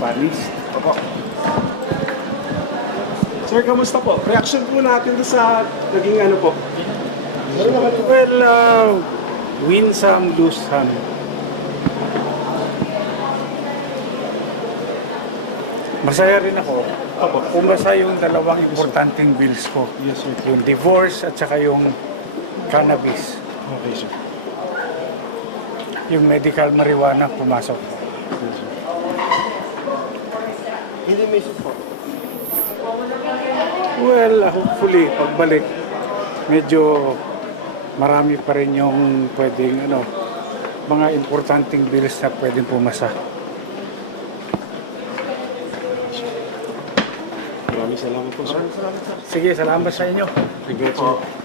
Please. Opo. Sir, kamusta po? Reaction po natin doon sa naging ano po. Well, uh, win some, lose some. Masaya rin ako. Opo. Pumasa yung dalawang importanteng bills ko. Yes, sir. Yung divorce at saka yung cannabis. Okay, sir. Yung medical marijuana pumasok. Yes, sir. Hindi may support. Well, hopefully, pagbalik, medyo marami pa rin yung pwedeng, ano, mga importanteng bills na pwedeng pumasa. Maraming salamat po, sir. Sige, salamat sa inyo. Congrats, sir.